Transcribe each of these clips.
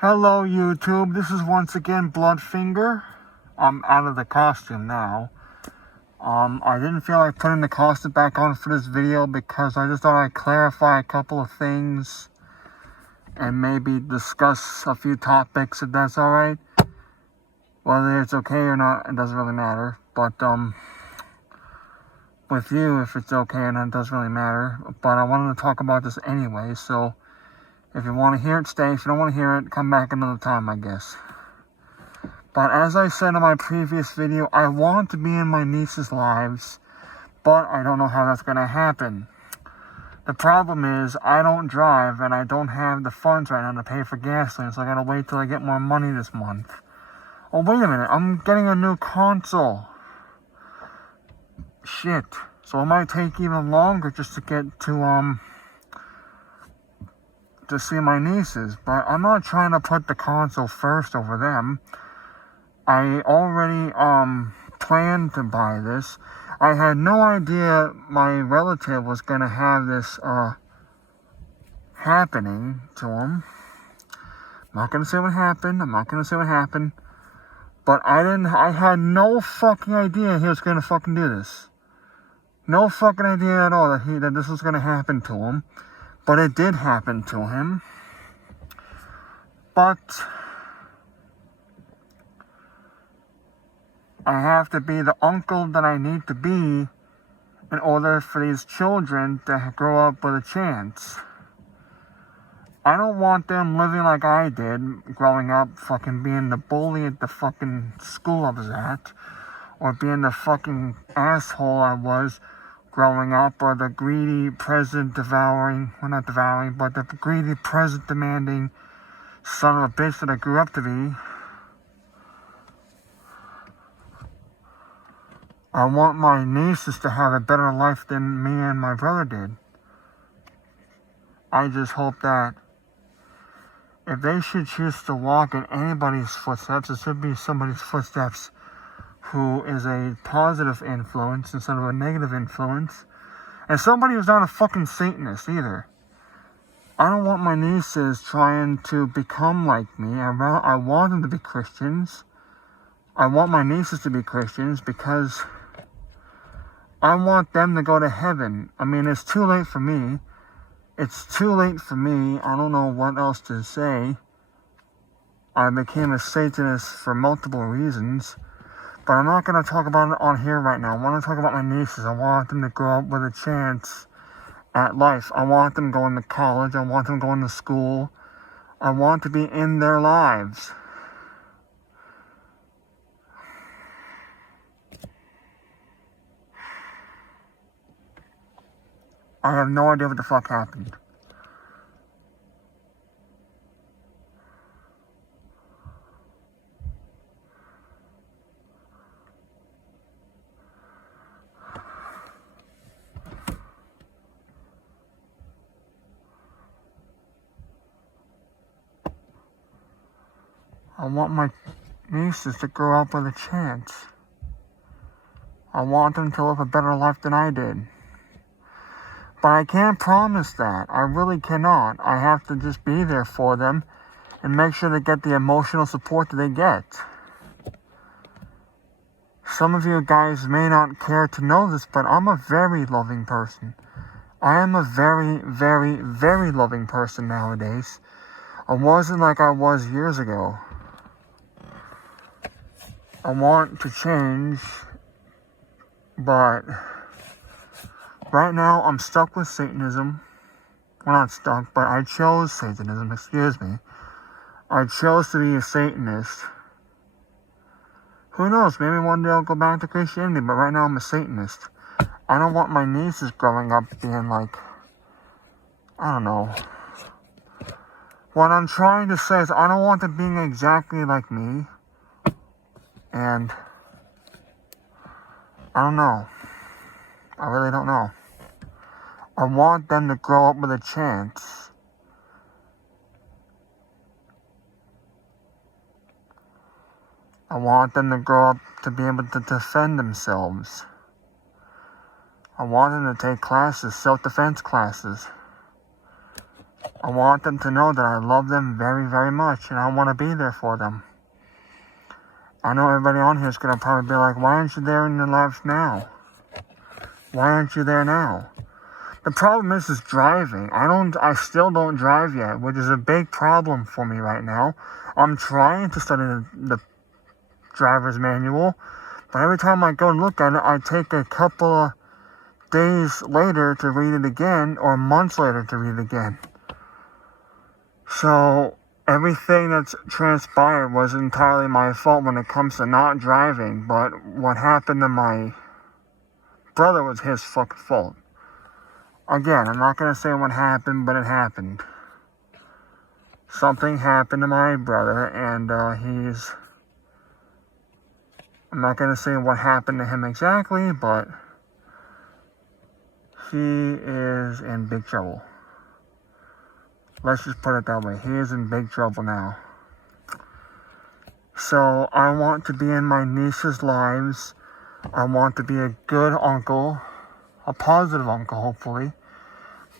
Hello YouTube, this is once again Bloodfinger. I'm out of the costume now. I didn't feel like putting the costume back on for this video because I just thought I'd clarify a couple of things and maybe discuss a few topics, if that's alright. Whether it's okay or not, it doesn't really matter. But with you, if it's okay or not, it doesn't really matter. But I wanted to talk about this anyway, so if you want to hear it, stay. If you don't want to hear it, come back another time, I guess. But as I said in my previous video, I want to be in my niece's lives, but I don't know how that's going to happen. The problem is, I don't drive, and I don't have the funds right now to pay for gasoline, so I gotta wait till I get more money this month. Oh, wait a minute, I'm getting a new console. Shit. So it might take even longer just to get to see my nieces, but I'm not trying to put the console first over them. I already planned to buy this. I had no idea my relative was gonna have this happening to him. I'm not gonna say what happened. But I had no fucking idea he was gonna fucking do this. No fucking idea at all that this was gonna happen to him. But it did happen to him. But I have to be the uncle that I need to be in order for these children to grow up with a chance. I don't want them living like I did, growing up, fucking being the bully at the fucking school I was at, or being the fucking asshole I was growing up, or the greedy present devouring, well, not devouring, but the greedy present demanding son of a bitch that I grew up to be. I want my nieces to have a better life than me and my brother did. I just hope that if they should choose to walk in anybody's footsteps, it should be somebody's footsteps who is a positive influence instead of a negative influence. And somebody who's not a fucking Satanist either. I don't want my nieces trying to become like me. I want them to be Christians. I want my nieces to be Christians because I want them to go to heaven. I mean, it's too late for me. I don't know what else to say. I became a Satanist for multiple reasons. But I'm not going to talk about it on here right now. I want to talk about my nieces. I want them to grow up with a chance at life. I want them going to college. I want them going to school. I want to be in their lives. I have no idea what the fuck happened. I want my nieces to grow up with a chance. I want them to live a better life than I did. But I can't promise that. I really cannot. I have to just be there for them and make sure they get the emotional support that they get. Some of you guys may not care to know this, but I'm a very loving person. I am a very, very, very loving person nowadays. I wasn't like I was years ago. I want to change, but right now I'm stuck with Satanism. Well, not stuck, but I chose Satanism, excuse me. I chose to be a Satanist. Who knows, maybe one day I'll go back to Christianity, but right now I'm a Satanist. I don't want my nieces growing up being like, I don't know. What I'm trying to say is I don't want them being exactly like me. And I don't know. I really don't know. I want them to grow up with a chance. I want them to grow up to be able to defend themselves. I want them to take classes, self-defense classes. I want them to know that I love them very, very much, and I want to be there for them. I know everybody on here is going to probably be like, why aren't you there in their lives now? Why aren't you there now? The problem is driving. I still don't drive yet, which is a big problem for me right now. I'm trying to study the driver's manual, but every time I go look at it, I take a couple of days later to read it again, or months later to read it again. So everything that's transpired was entirely my fault when it comes to not driving, but what happened to my brother was his fucking fault. Again, I'm not going to say what happened, but it happened. Something happened to my brother, and I'm not going to say what happened to him exactly, but he is in big trouble. Let's just put it that way. He is in big trouble now. So I want to be in my niece's lives. I want to be a good uncle, a positive uncle, hopefully.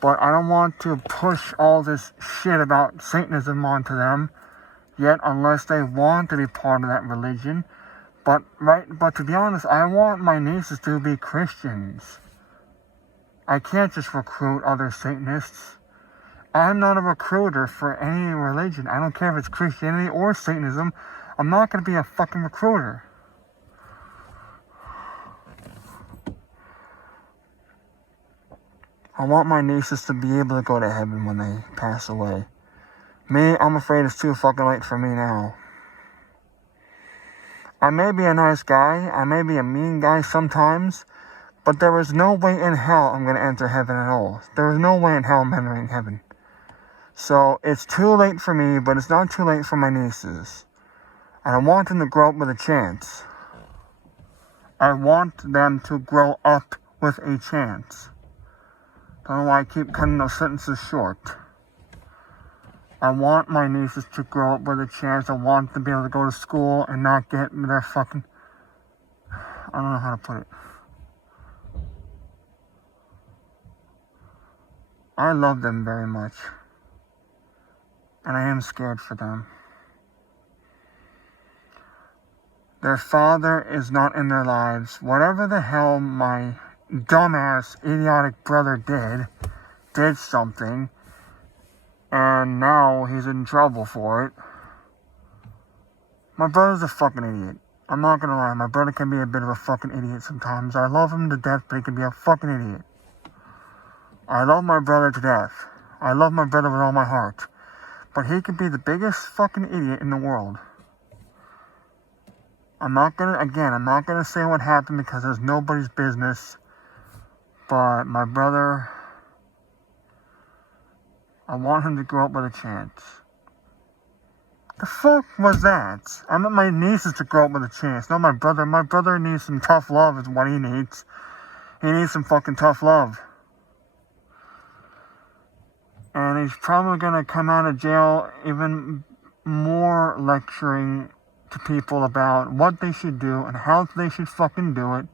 But I don't want to push all this shit about Satanism onto them yet, unless they want to be part of that religion. But to be honest, I want my nieces to be Christians. I can't just recruit other Satanists. I'm not a recruiter for any religion. I don't care if it's Christianity or Satanism. I'm not going to be a fucking recruiter. I want my nieces to be able to go to heaven when they pass away. Me, I'm afraid it's too fucking late for me now. I may be a nice guy. I may be a mean guy sometimes. But there is no way in hell I'm going to enter heaven at all. There is no way in hell I'm entering heaven. So, it's too late for me, but it's not too late for my nieces. And I want them to grow up with a chance. I want them to grow up with a chance. Don't know why I keep cutting those sentences short. I want my nieces to grow up with a chance. I want them to be able to go to school and not get their fucking... I don't know how to put it. I love them very much. And I am scared for them. Their father is not in their lives. Whatever the hell my dumbass, idiotic brother did something, and now he's in trouble for it. My brother's a fucking idiot. I'm not gonna lie, my brother can be a bit of a fucking idiot sometimes. I love him to death, but he can be a fucking idiot. I love my brother to death. I love my brother with all my heart. But he could be the biggest fucking idiot in the world. I'm not gonna say what happened because it's nobody's business. But my brother, I want him to grow up with a chance. The fuck was that? I want my nieces to grow up with a chance, not my brother. My brother needs some tough love is what he needs. He needs some fucking tough love. And he's probably going to come out of jail even more lecturing to people about what they should do and how they should fucking do it,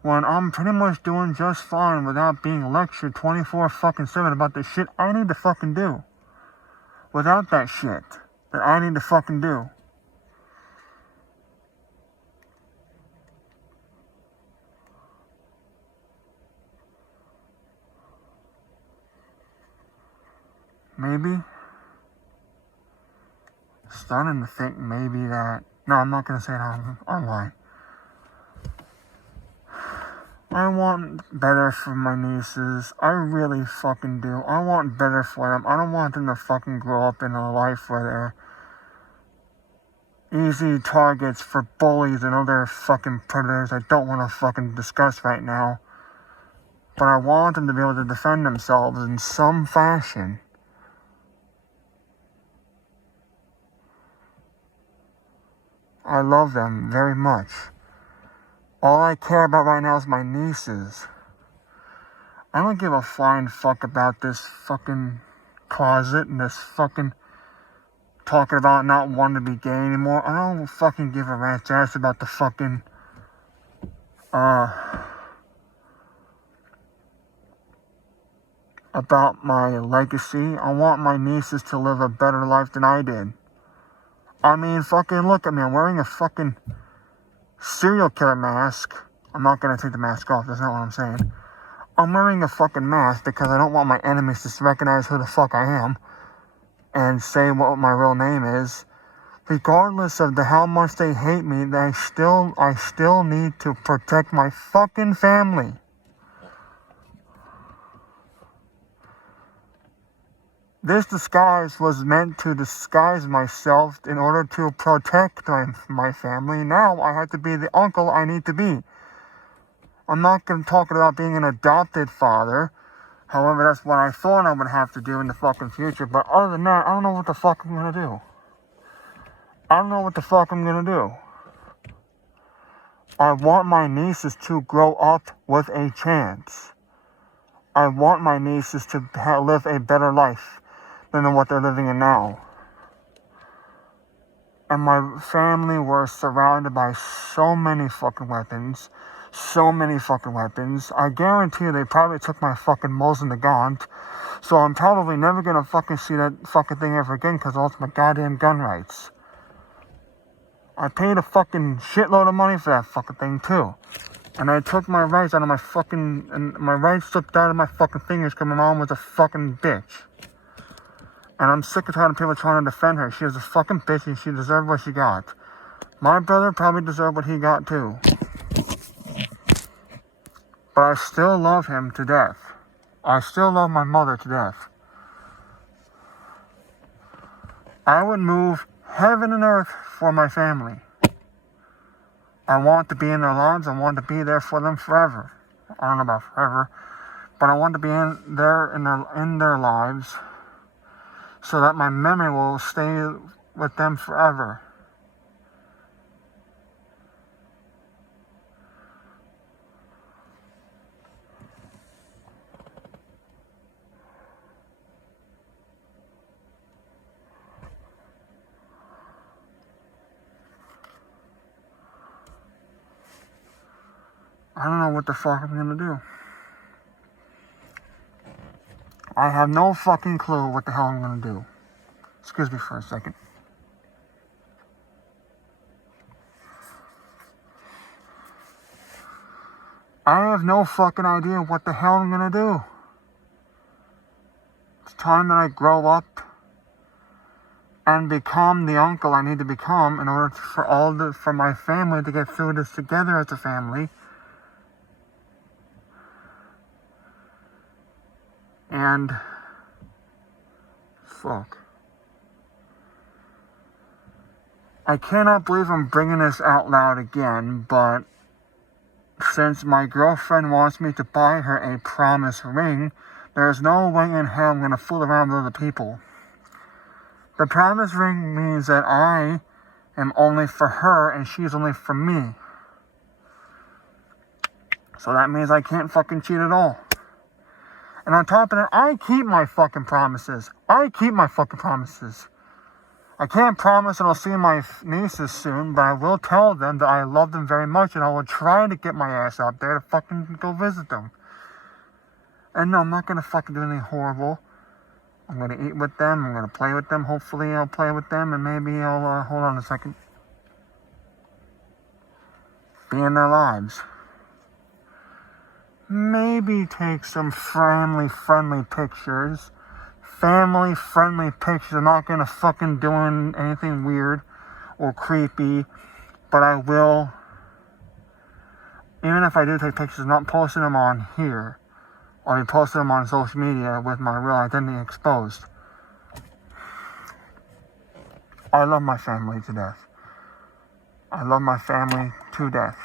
when I'm pretty much doing just fine without being lectured 24/7 about the shit I need to fucking do. Without that shit that I need to fucking do. Maybe. Starting to think maybe that... No, I'm not going to say it online. I want better for my nieces. I really fucking do. I want better for them. I don't want them to fucking grow up in a life where they're easy targets for bullies and other fucking predators I don't want to fucking discuss right now. But I want them to be able to defend themselves in some fashion. I love them very much. All I care about right now is my nieces. I don't give a flying fuck about this fucking closet and this fucking talking about not wanting to be gay anymore. I don't fucking give a rat's ass about the fucking about my legacy. I want my nieces to live a better life than I did. I mean, fucking look at me. I'm wearing a fucking serial killer mask. I'm not gonna take the mask off. That's not what I'm saying. I'm wearing a fucking mask because I don't want my enemies to recognize who the fuck I am and say what my real name is. Regardless of how much they hate me, I still need to protect my fucking family. This disguise was meant to disguise myself in order to protect my family. Now I have to be the uncle I need to be. I'm not going to talk about being an adopted father. However, that's what I thought I would have to do in the fucking future. But other than that, I don't know what the fuck I'm going to do. I don't know what the fuck I'm going to do. I want my nieces to grow up with a chance. I want my nieces to live a better life than what they're living in now. And my family were surrounded by so many fucking weapons. So many fucking weapons. I guarantee they probably took my fucking Mosin Nagant. So I'm probably never gonna fucking see that fucking thing ever again because I lost my goddamn gun rights. I paid a fucking shitload of money for that fucking thing too. And I took my rights out of my fucking... And my rights slipped out of my fucking fingers because my mom was a fucking bitch. And I'm sick and tired of people trying to defend her. She was a fucking bitch and she deserved what she got. My brother probably deserved what he got too. But I still love him to death. I still love my mother to death. I would move heaven and earth for my family. I want to be in their lives. I want to be there for them forever. I don't know about forever, but I want to be in their lives so that my memory will stay with them forever. I don't know what the fuck I'm gonna do. I have no fucking clue what the hell I'm gonna do. Excuse me for a second. I have no fucking idea what the hell I'm gonna do. It's time that I grow up and become the uncle I need to become in order for my family to get through this together as a family. And fuck. I cannot believe I'm bringing this out loud again, but since my girlfriend wants me to buy her a promise ring, there's no way in hell I'm gonna fool around with other people. The promise ring means that I am only for her and she's only for me. So that means I can't fucking cheat at all. And on top of that, I keep my fucking promises. I can't promise that I'll see my nieces soon, but I will tell them that I love them very much and I will try to get my ass out there to fucking go visit them. And no, I'm not going to fucking do anything horrible. I'm going to eat with them. I'm going to play with them. Hopefully I'll play with them and maybe I'll, hold on a second. Be in their lives. Maybe take some family-friendly pictures. Family-friendly pictures. I'm not going to fucking do anything weird or creepy. But I will, even if I do take pictures, I'm not posting them on here. Or be posting them on social media with my real identity exposed. I love my family to death. I love my family to death.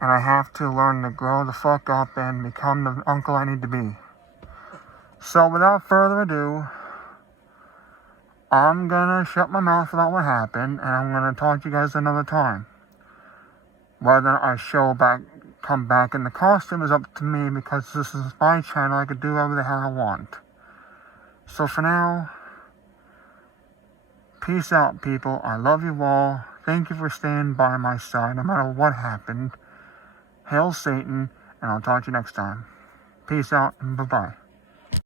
And I have to learn to grow the fuck up and become the uncle I need to be. So without further ado, I'm gonna shut my mouth about what happened and I'm gonna talk to you guys another time. Whether I come back in the costume is up to me because this is my channel. I can do whatever the hell I want. So for now, peace out, people. I love you all. Thank you for staying by my side no matter what happened. Hail Satan, and I'll talk to you next time. Peace out and bye-bye.